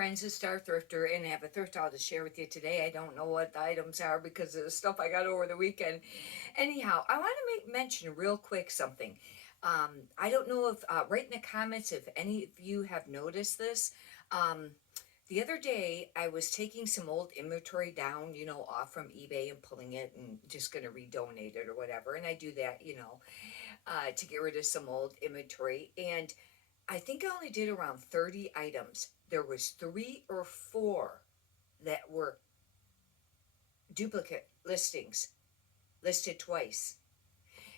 friends, a Star Thrifter, and I have a thrift haul to share with you today. I don't know what the items are because of the stuff I got over the weekend. Anyhow, I want to mention real quick something. I don't know if, write in the comments if any of you have noticed this. Um, the other day, I was taking some old inventory down, off from eBay and pulling it and just going to redonate it or whatever. And I do that, to get rid of some old inventory. And I think I only did around 30 items. There was 3 or 4 that were duplicate listings, listed twice.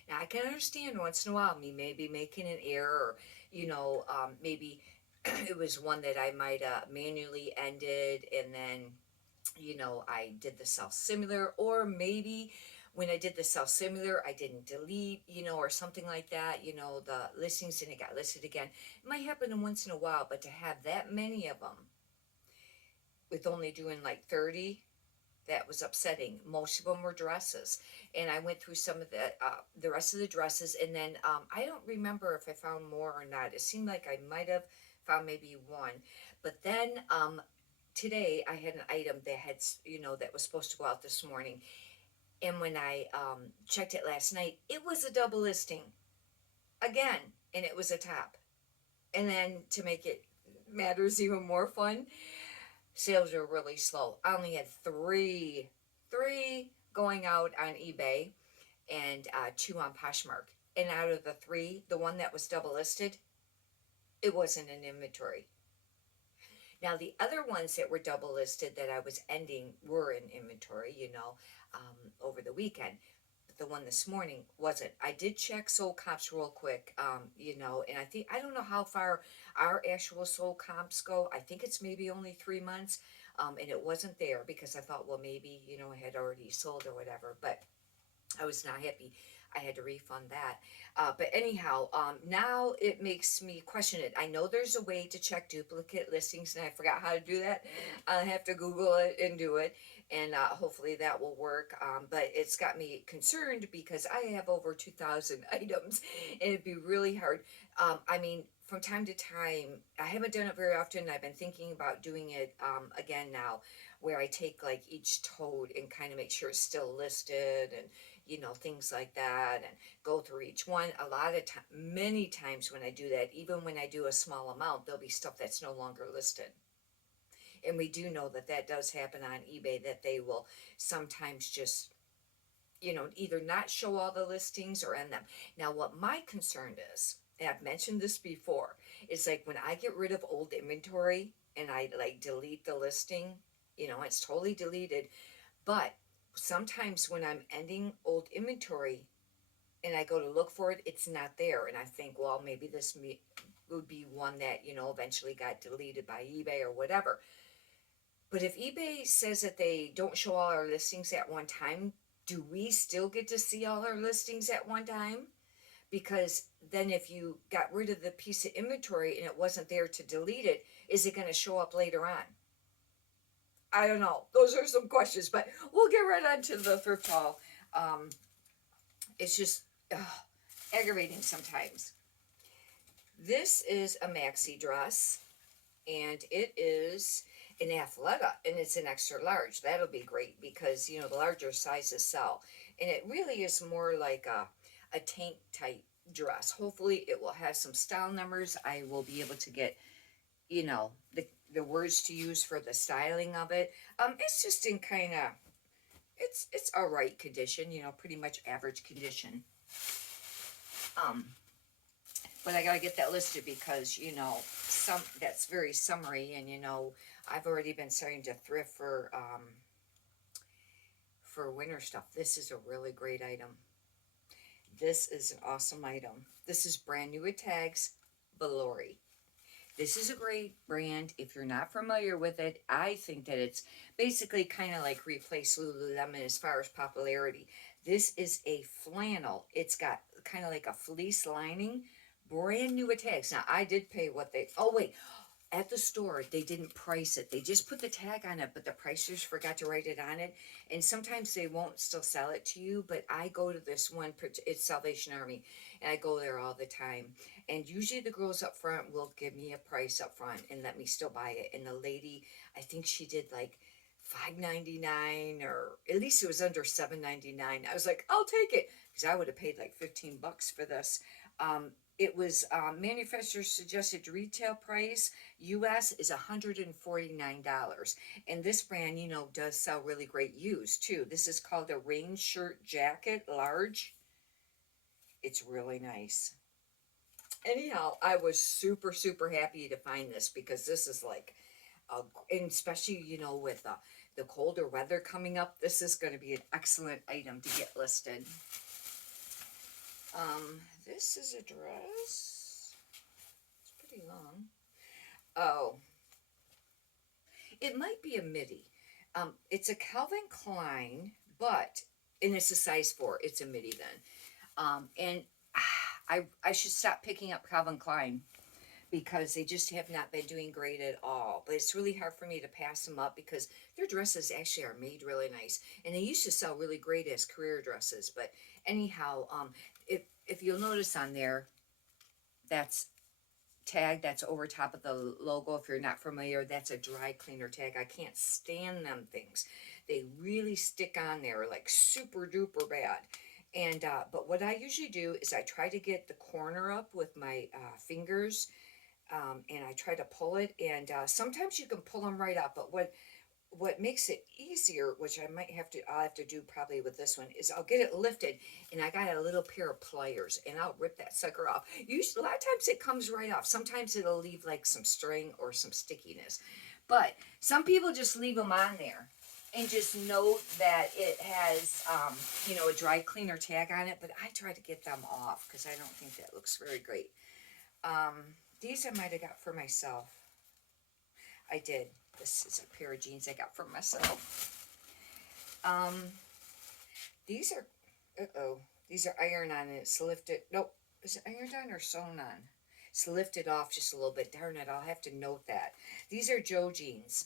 Now I can understand once in a while me maybe making an error, or maybe it was one that I might manually ended, and then I did the self similar, or maybe when I did the self similar, I didn't delete, or something like that, the listings and it got listed again. It might happen once in a while, but to have that many of them with only doing like 30, that was upsetting. Most of them were dresses, and I went through some of the rest of the dresses, and then I don't remember if I found more or not. It seemed like I might have found maybe one, but then today I had an item that had that was supposed to go out this morning, and when I checked it last night, it was a double listing again, and it was a top. And then to make it matters even more fun, sales are really slow. I only had three going out on eBay, and 2 on Poshmark. And out of the 3, the one that was double listed, it wasn't in inventory. Now the other ones that were double listed that I was ending were in inventory, over the weekend. But the one this morning wasn't. I did check sold comps real quick, and I don't know how far our actual sold comps go. I think it's maybe only 3 months, and it wasn't there because I thought, well, maybe, it had already sold or whatever, but I was not happy. I had to refund that. But anyhow, now it makes me question it. I know there's a way to check duplicate listings, and I forgot how to do that. I have to Google it and do it, and hopefully that will work. But it's got me concerned because I have over 2,000 items, and it'd be really hard. I mean, from time to time, I haven't done it very often. I've been thinking about doing it again now, where I take like each tote and kind of make sure it's still listed, and things like that, and go through each one. A lot of time, many times when I do that, even when I do a small amount, there'll be stuff that's no longer listed. And we do know that that does happen on eBay, that they will sometimes just, either not show all the listings or end them. Now, what my concern is, and I've mentioned this before, is like when I get rid of old inventory and I like delete the listing, it's totally deleted. But sometimes when I'm ending old inventory and I go to look for it, it's not there. And I think, well, maybe this would be one that, eventually got deleted by eBay or whatever. But if eBay says that they don't show all our listings at one time, do we still get to see all our listings at one time? Because then if you got rid of the piece of inventory and it wasn't there to delete it, is it going to show up later on? I don't know. Those are some questions, but we'll get right on to the thrift haul. It's just aggravating sometimes. This is a maxi dress, and it is an Athleta, and it's an extra large. That'll be great because, the larger sizes sell. And it really is more like a tank type dress. Hopefully it will have some style numbers. I will be able to get, the words to use for the styling of it. It's just in kind of, it's all right condition, pretty much average condition. But I gotta get that listed because, that's very summery, and, I've already been starting to thrift for winter stuff. This is a really great item. This is an awesome item. This is brand new with tags, Valori. This is a great brand. If you're not familiar with it, I think that it's basically kind of like replace Lululemon as far as popularity. This is a flannel. It's got kind of like a fleece lining, brand new with tags. Now, I did pay what they, oh wait, at the store, they didn't price it. They just put the tag on it, but the price just forgot to write it on it. And sometimes they won't still sell it to you, but I go to this one, it's Salvation Army, and I go there all the time. And usually the girls up front will give me a price up front and let me still buy it. And the lady, I think she did like $5.99, or at least it was under $7.99. I was like, I'll take it, because I would have paid like $15 for this. It was manufacturer suggested retail price US is $149. And this brand, you know, does sell really great used too. This is called a rain shirt jacket, large. It's really nice. Anyhow, I was super, super happy to find this, because this is like, and especially, you know, with the colder weather coming up, this is going to be an excellent item to get listed. This is a dress. It's pretty long. Oh, it might be a midi. It's a Calvin Klein, but, and it's a size 4. It's a midi then. And I should stop picking up Calvin Klein, because they just have not been doing great at all. But it's really hard for me to pass them up, because their dresses actually are made really nice, and they used to sell really great as career dresses. But anyhow, if you'll notice on there, that's tag that's over top of the logo. If you're not familiar, that's a dry cleaner tag. I can't stand them things. They really stick on there like super duper bad. And but what I usually do is I try to get the corner up with my fingers, and I try to pull it. And sometimes you can pull them right up, but what makes it easier, which I'll have to do probably with this one, is I'll get it lifted, and I got a little pair of pliers, and I'll rip that sucker off. Usually, a lot of times it comes right off. Sometimes it'll leave like some string or some stickiness, but some people just leave them on there and just note that it has, you know, a dry cleaner tag on it. But I try to get them off, because I don't think that looks very great. These I might have got for myself. I did. This is a pair of jeans I got for myself. These are, these are iron on, and it's lifted. Nope, is it ironed on or sewn on? It's lifted off just a little bit. Darn it, I'll have to note that. These are Joe jeans.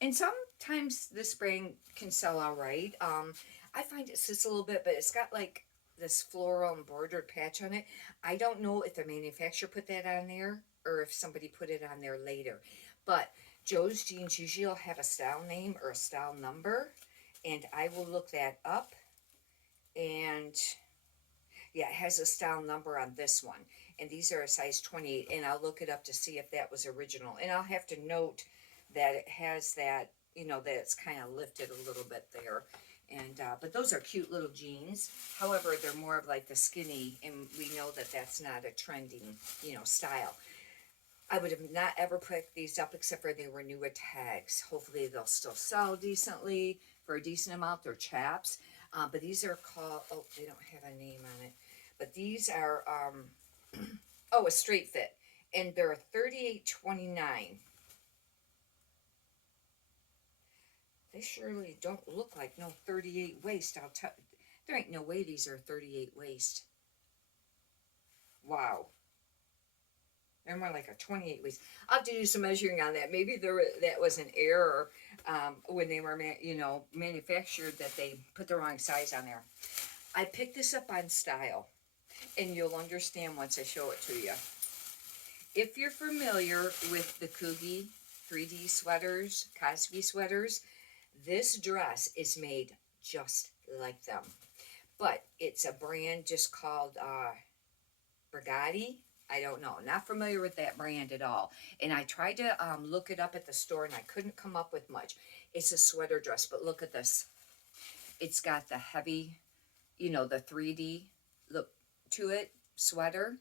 And sometimes this brand can sell all right. I find it sits a little bit, but it's got like this floral embroidered patch on it. I don't know if the manufacturer put that on there, or if somebody put it on there later. But Joe's jeans usually will have a style name or a style number, and I will look that up. And yeah, it has a style number on this one, and these are a size 28, and I'll look it up to see if that was original. And I'll have to note that it has that, you know, that it's kind of lifted a little bit there. And but those are cute little jeans. However, they're more of like the skinny, and we know that that's not a trending, you know, style. I would have not ever picked these up except for they were new with tags. Hopefully they'll still sell decently for a decent amount. They're chaps. But these are called, oh, they don't have a name on it. But these are, oh, a straight fit. And they're $38.29. They surely don't look like no 38 waist. I'll tell, there ain't no way these are 38 waist. Wow. They're more like a 28 waist. I'll have to do some measuring on that. Maybe that was an error when they were, manufactured, that they put the wrong size on there. I picked this up on Style, and you'll understand once I show it to you. If you're familiar with the Coogie 3D sweaters, Cosby sweaters, this dress is made just like them. But it's a brand just called Brigatti. I don't know. Not familiar with that brand at all. And I tried to look it up at the store, and I couldn't come up with much. It's a sweater dress, but look at this. It's got the heavy, the 3D look to it, sweater.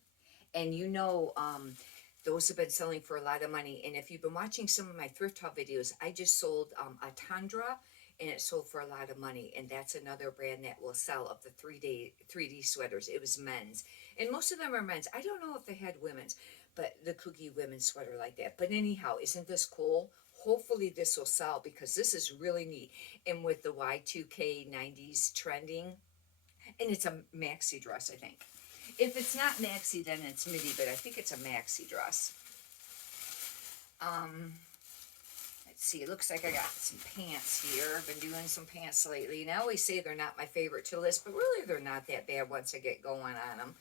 And those have been selling for a lot of money. And if you've been watching some of my thrift haul videos, I just sold a Tundra, and it sold for a lot of money. And that's another brand that will sell of the 3D sweaters. It was men's. And most of them are men's. I don't know if they had women's, but the Coogie women's sweater like that. But anyhow, isn't this cool? Hopefully this will sell, because this is really neat. And with the Y2K 90s trending, and it's a maxi dress, I think. If it's not maxi, then it's midi, but I think it's a maxi dress. Um, let's see, it looks like I got some pants here. I've been doing some pants lately, and I always say they're not my favorite to list, but really they're not that bad once I get going on them.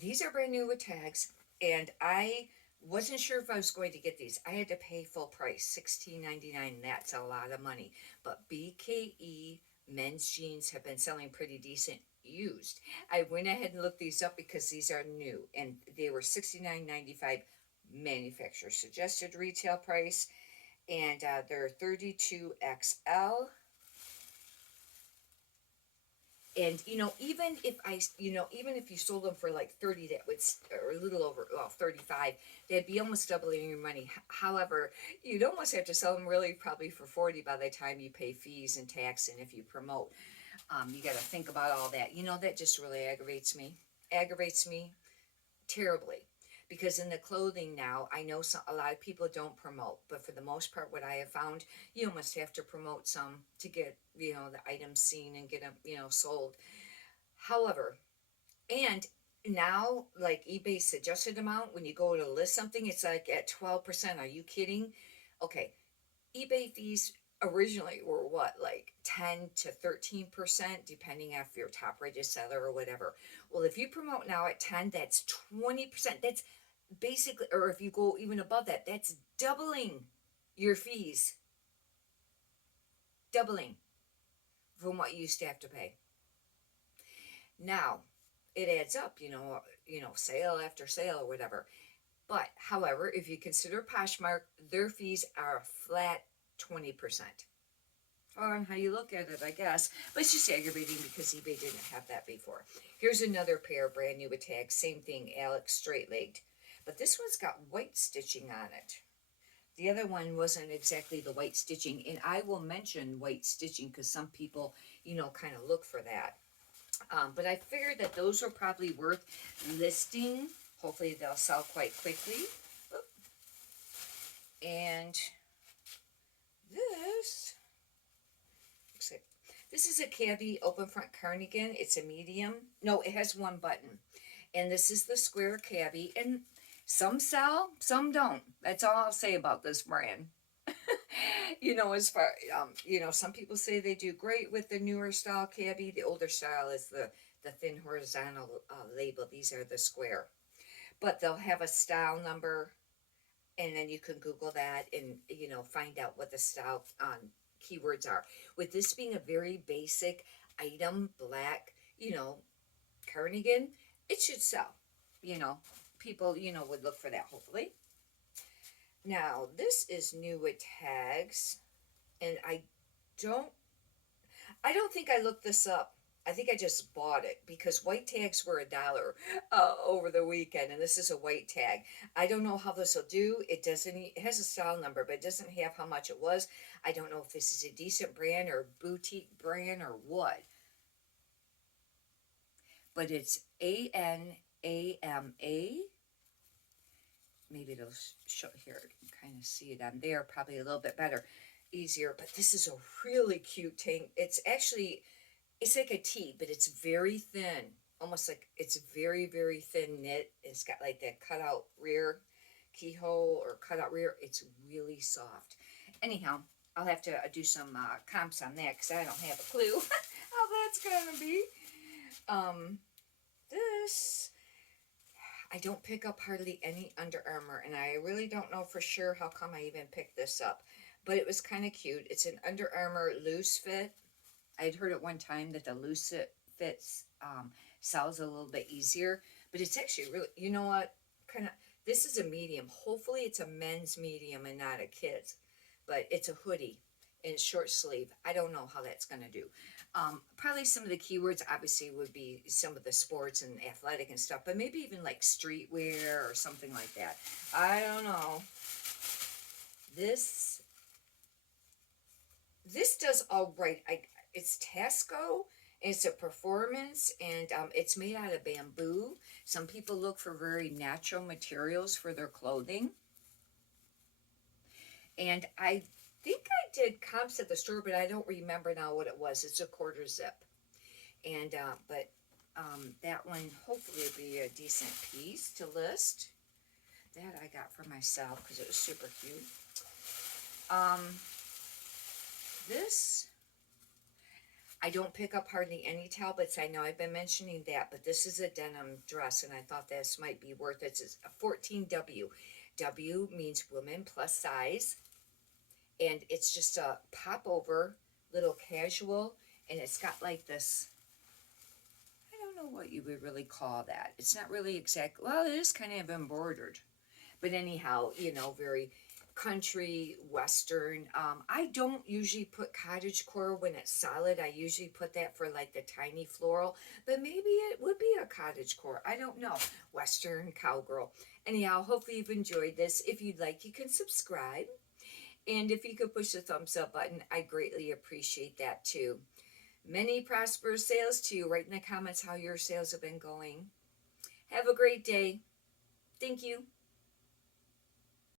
These are brand new with tags, and I wasn't sure if I was going to get these. I had to pay full price, $16.99. That's a lot of money. But BKE men's jeans have been selling pretty decent used. I went ahead and looked these up because these are new, and they were $69.95 manufacturer suggested retail price, and they're 32XL. And even if even if you sold them for like 30, that would or a little over, well, 35, that'd be almost doubling your money. However, you'd almost have to sell them really probably for 40 by the time you pay fees and tax, and if you promote, you got to think about all that. That just really aggravates me terribly, because in the clothing now, I know a lot of people don't promote, but for the most part, what I have found, you almost have to promote some to get the items seen and get them sold. However, and now, like eBay suggested amount, when you go to list something, it's like at 12%. Are you kidding? Okay, eBay fees originally were what, like 10 to 13%, depending if you're top rated seller or whatever. Well, if you promote now at 10, that's 20%. That's basically, or if you go even above that, that's doubling your fees, doubling from what you used to have to pay. Now, it adds up, sale after sale or whatever. But however, if you consider Poshmark, their fees are a flat 20%. Or on how you look at it, I guess. But it's just aggravating because eBay didn't have that before. Here's another pair, brand new with tags. Same thing, Alex, straight-legged. But this one's got white stitching on it. The other one wasn't exactly the white stitching. And I will mention white stitching because some people, kind of look for that. But I figured that those were probably worth listing. Hopefully they'll sell quite quickly. And this... This is a cabbie open front cardigan. It's a medium. No, it has one button. And this is the square cabbie. And some sell, some don't. That's all I'll say about this brand. As far, some people say they do great with the newer style cabbie. The older style is the thin horizontal label. These are the square. But they'll have a style number, and then you can Google that and, find out what the style keywords are. With this being a very basic item, black, cardigan, it should sell. People, would look for that, hopefully. Now, this is new with tags, and I don't think I looked this up. I think I just bought it because white tags were $1 over the weekend, and this is a white tag. I don't know how this will do. It has a style number, but it doesn't have how much it was. I don't know if this is a decent brand or boutique brand or what. But it's ANAMA. Maybe it'll show here. You can kind of see it on there, probably a little bit better, easier. But this is a really cute tank. It's like a tee, but it's very thin. Almost like it's very, very thin knit. It's got like that cutout rear keyhole or cutout rear. It's really soft. Anyhow, I'll have to do some comps on that because I don't have a clue how that's going to be. This, I don't pick up hardly any Under Armour, and I really don't know for sure how come I even picked this up. But it was kind of cute. It's an Under Armour loose fit. I had heard at one time that the loose fits sells a little bit easier, but it's actually really, you know what, this is a medium. Hopefully it's a men's medium and not a kid's, but it's a hoodie and short sleeve. I don't know how that's going to do. Probably some of the keywords obviously would be some of the sports and athletic and stuff, but maybe even like streetwear or something like that. I don't know. This does all right. It's Tasco, and it's a performance, and it's made out of bamboo. Some people look for very natural materials for their clothing. And I think I did comps at the store, but I don't remember now what it was. It's a quarter zip. And, that one hopefully will be a decent piece to list. that I got for myself because it was super cute. Um, this, I don't pick up hardly any Talbots. I know I've been mentioning that, but this is a denim dress, and I thought this might be worth it. It's a 14W. W means woman plus size, and it's just a pop over little casual, and it's got like this, I don't know what you would really call that. It's not really exact, well, it is kind of embroidered, but anyhow, you know, very country western. I don't usually put cottagecore when it's solid. I usually put that for like the tiny floral, but maybe it would be a cottagecore. I don't know. Western cowgirl. Anyhow, hopefully you've enjoyed this. If you'd like, you can subscribe. And if you could push the thumbs up button, I greatly appreciate that too. Many prosperous sales to you. Write in the comments how your sales have been going. Have a great day. Thank you.